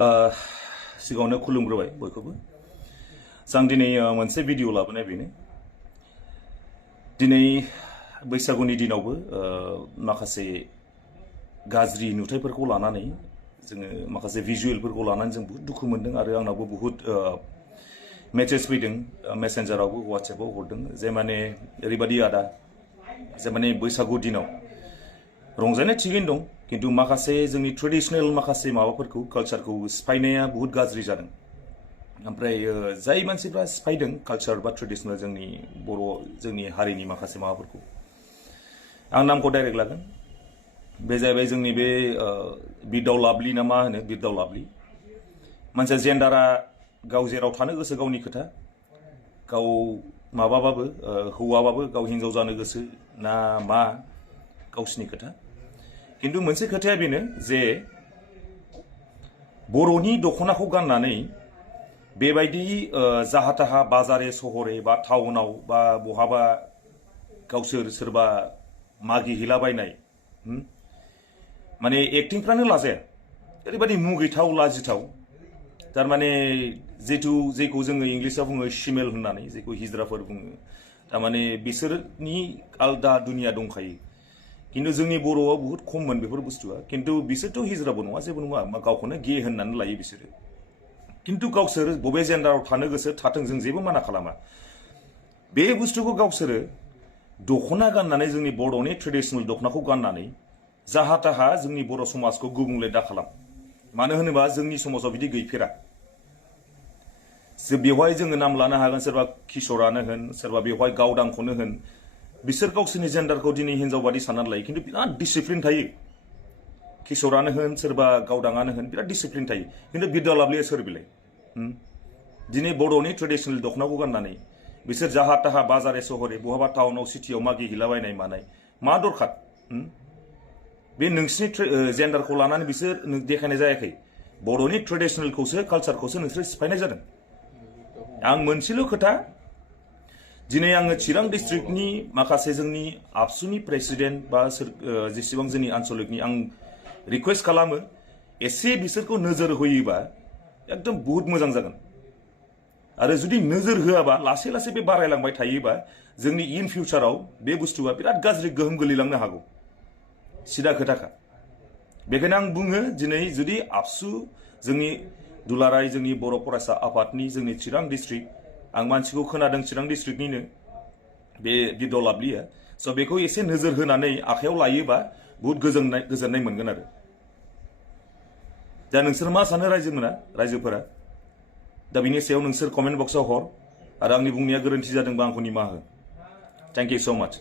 सिगाङावनो खुलुमग्रोबाय बयखौबो जों दिनै मोनसे भिडिअ लाबोनाय बेनो दिनै बैसागुनि दिनावबो माखासे गाज्रि नुथायफोरखौ लानानै जोङो माखासे भिजुएलफोरखौ लानानै जों बहुत दुखु मोनदों आरो आंनावबो बहुत मेसेज फैदों मेसेन्जारावबो WhatsAppआव हरदों जे माने ओरैबादि आदा जे माने बैसागु दिनाव रंजानाय थिगैनो दं किन्तु माखासे जोंनि ट्रेडिशनेल माखासे माबाफोरखौ कालचारखौ सिफायनाया बहुत गाज्रि जादों ओमफ्राय जाय मानसिफ्रा सिफायदों कालचार बा ट्रेडिशनेल जोंनि बर' जोंनि हारिनि माखासे माबाफोरखौ आं नामखौ डाइरेक्ट लागोन बे जाहैबाय जोंनि बे बिरदाव लाबलि ना मा होनो बिरदाव लाबलि मानसिया जेन्डारा गाव जेराव थानो गोसो गावनि खोथा गाव माबाबाबो हौवाबाबो गाव हिन्जाव जानो गोसो ना मा गावसिनि खोथा किन्तु मोनसे खोथाया बेनो जे बर'नि दख'नाखौ गाननानै बेबायदि जाहा थाहा बाजारे सहरे बा टाउनाव बा बहाबा गावसोर सोरबा मागिहैलाबायनाय माने एक्टिंफ्रानो लाजाया ओरैबादि मुगैथाव लाजिथाव तारमाने जेखौ जोङो इंलिसाव बुङो शिमेल होननानै जेखौ हिजराफोर बुङो तारमाने बिसोरनि आलदा दुनिया दंखायो किन्तु जोंनि बर'आव बहुत खममोन बेफोर बुस्थुआ किन्तु बिसोरथ' हिजराबो नङा जेबो नङा गावखौनो गे होननानै लायो बिसोरो किन्तु गावसोर बबे जेन्डाराव थानो गोसो थाथों जों जेबो माना खालामा बे बुस्थुखौ गावसोरो दख'ना गाननानै जोंनि बर'नि ट्रेडिशनेल दख'नाखौ गाननानै जाहा थाहा जोंनि बर' समाजखौ गुबुंले दा खालाम मानो होनोबा जोंनि समाजाव बिदि गैफेरा बेवहाय जोङो नाम लानो हागोन सोरबा किशोरानो होन सोरबा बेवहाय गावदांखौनो होन बिसोर गावसोरनि जेन्डारखौ दिनै हिन्जाव बादि साननानै लायो किन्तु बिराद डिसिप्लिन थायो किशोरानो होन सोरबा गावदाङानो होन बिराद डिसिप्लिन थायो किन्तु बिरदाव लाबलिया सोर बिलाय दिनै बर'नि ट्रेडिशनेल दख'नाखौ गाननानै बिसोर जाहा थाहा बाजारे सहरे बहाबा टाउनाव सिटियाव मागिहैलाबायनाय मानाय मा दरखार बे नोंसिनि जेन्डारखौ लानानै बिसोर देखायनाय जायाखै बर'नि ट्रेडिशनेलखौसो कालचारखौसो नोंसोर सिफायनाय जादों आं मोनसेल' खोथा दिनै आङो चिरां डिस्ट्रिक्टनि माखासे जोंनि आबसुनि प्रेसिडेन्ट बा जेसेबां जोंनि आन्चलिकनि आं रिकुवेस्ट खालामो एसे बिसोरखौ नोजोर होयोबा एकदम बहुत मोजां जागोन आरो जुदि नोजोर होआबा लासै लासै बे बारायलांबाय थायोबा जोंनि इन फिउचाराव बे बुस्थुआ बिराद गाज्रि गोहोम गोलैलांनो हागौ सिदा खोथाखा बेखायनो आं बुङो दिनै जुदि आबसु जोंनि दुलाराय जोंनि बर' फरायसा आफादनि जोंनि चिरां डिस्ट्रिक्ट आं मानसिखौ खोनादों चिरां डिस्ट्रिक्टनिनो बे बिरदाव लाबलिया स' बेखौ एसे नोजोर होनानै आखायाव लायोबा बहुत गोजोननाय मोनगोन आरो दा नोंसोर मा सानो रायजोफोरा दा बिनि सायाव नोंसोर कमेन्ट बक्सआव हर आरो आंनि बुंनाया गोरोन्थि जादोंबा आंखौ निमाहा हो थेंक इउ स' माच